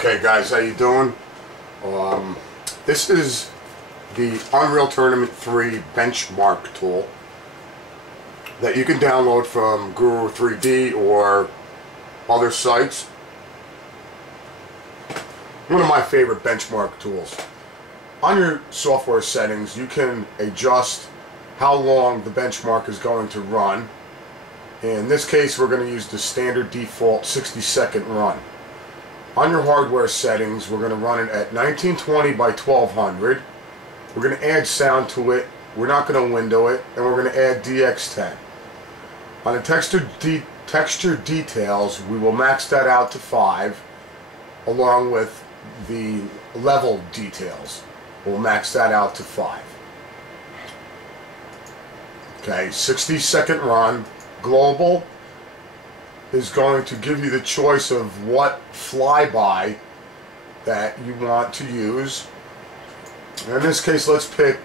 Okay guys, how you doing? This is the Unreal Tournament 3 benchmark tool that you can download from Guru 3D or other sites. One of my favorite benchmark tools. On your software settings, you can adjust how long the benchmark is going to run. In this case, we're going to use the standard default 60-second run. On your hardware settings, we're going to run it at 1920 by 1200. We're going to add sound to it. We're not going to window it, and we're going to add DX10. On the texture details, we will max that out to 5, along with the level details. We'll max that out to 5. Okay, 60-second run. Global is going to give you the choice of what flyby that you want to use. In this case, let's pick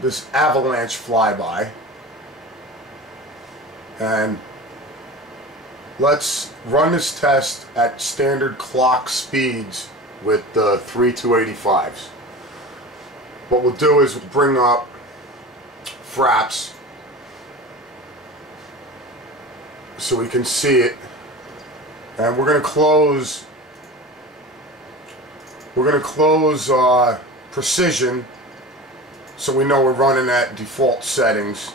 this avalanche flyby, and let's run this test at standard clock speeds with the 3285s. What we'll do is bring up Fraps so we can see it, and we're going to close precision so we know we're running at default settings.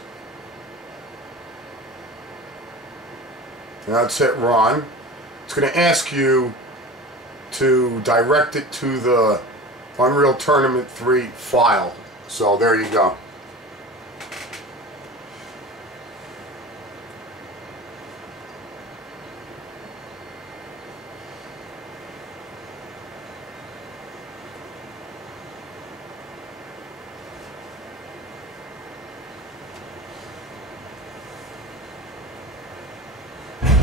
Now let's hit run. It's going to ask you to direct it to the Unreal Tournament 3 file. So there you go.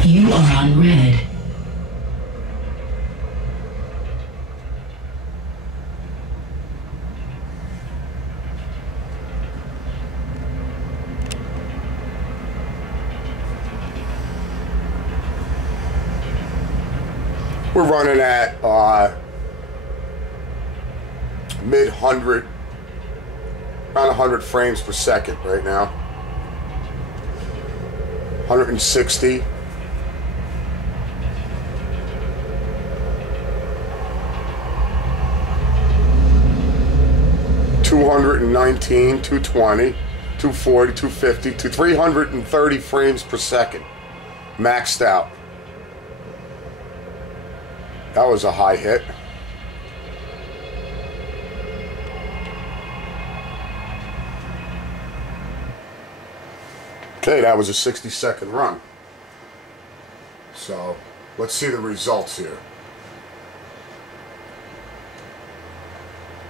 You are on red. We're running at mid-100, around 100 frames per second right now. 160. 219, 220, 240, 250 to 330 frames per second, maxed out. That was a high hit. Okay, that was a 60-second run. So let's see the results here.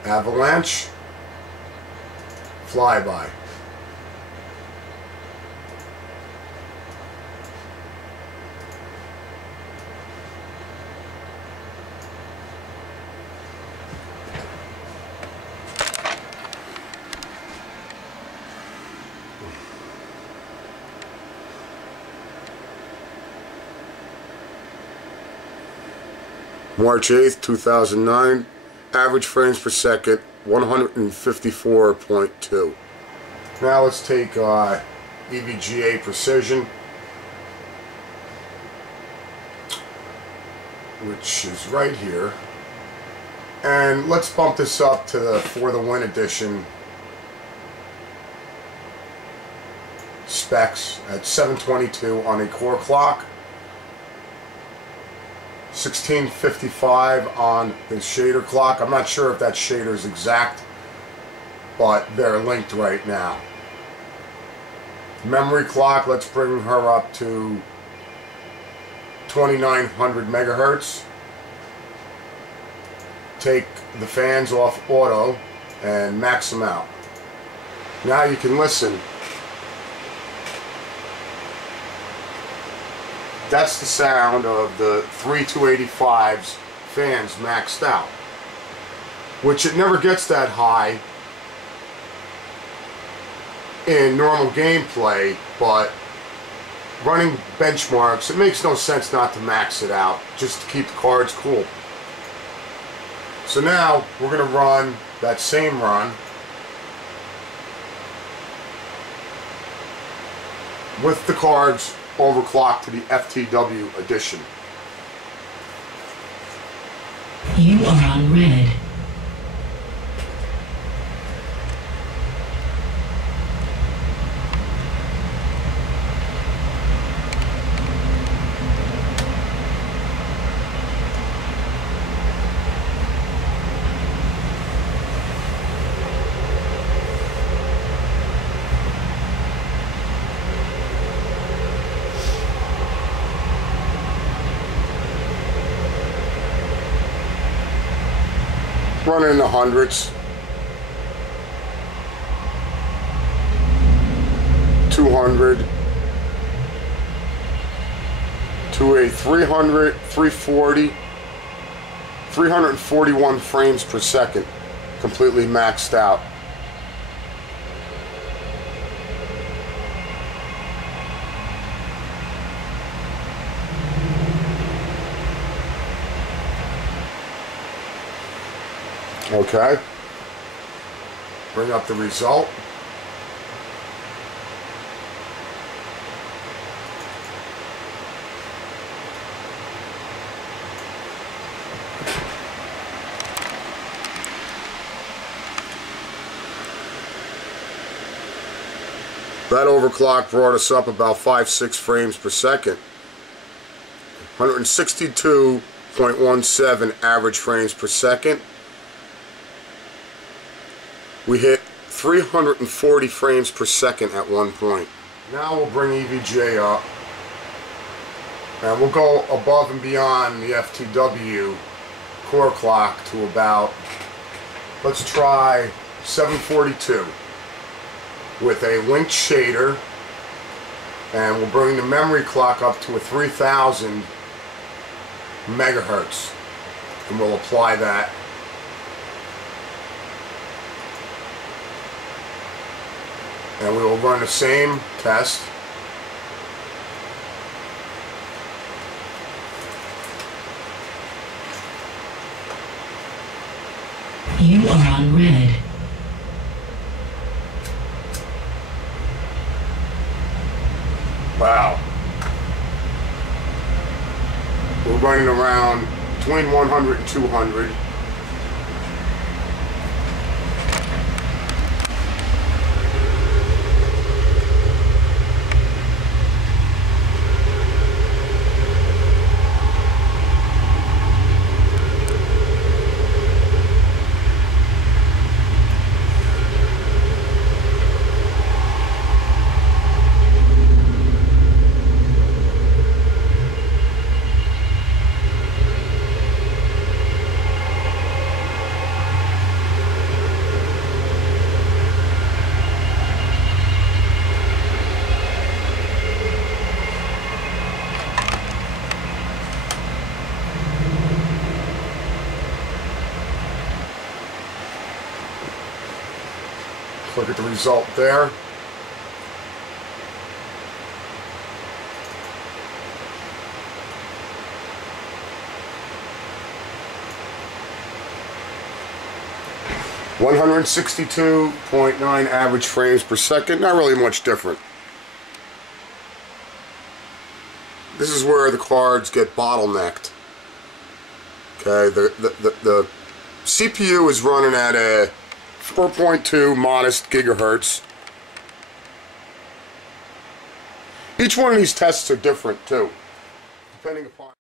Avalanche flyby. March 8th, 2009, average frames per second, 154.2. Now let's take EVGA precision, which is right here, and let's bump this up to the For the Win edition specs at 722 on a core clock, 1655 on the shader clock. I'm not sure if that shader is exact, but they're linked right now. Memory clock, let's bring her up to 2900 megahertz. Take the fans off auto and max them out. Now you can listen. That's the sound of the 3285's fans maxed out, which it never gets that high in normal gameplay, but running benchmarks, it makes no sense not to max it out, just to keep the cards cool. So now we're going to run that same run with the cards overclocked to the FTW edition. You are on red. Running in the hundreds, 200, to a 300, 340, 341 frames per second, completely maxed out. Okay, bring up the result. That overclock brought us up about 5-6 frames per second. 162.17 average frames per second. We hit 340 frames per second at one point. Now we'll bring EVGA up, and we'll go above and beyond the FTW core clock to about, let's try 742 with a linked shader, and we'll bring the memory clock up to a 3000 megahertz, and we'll apply that. And we will run the same test. You are on red. Wow. We're running around between 100 and 200. Look at the result there. .9 average frames per second, not really much different. This is where the cards get bottlenecked. Okay, the CPU is running at a 4.2 modest gigahertz. Each one of these tests are different too, depending upon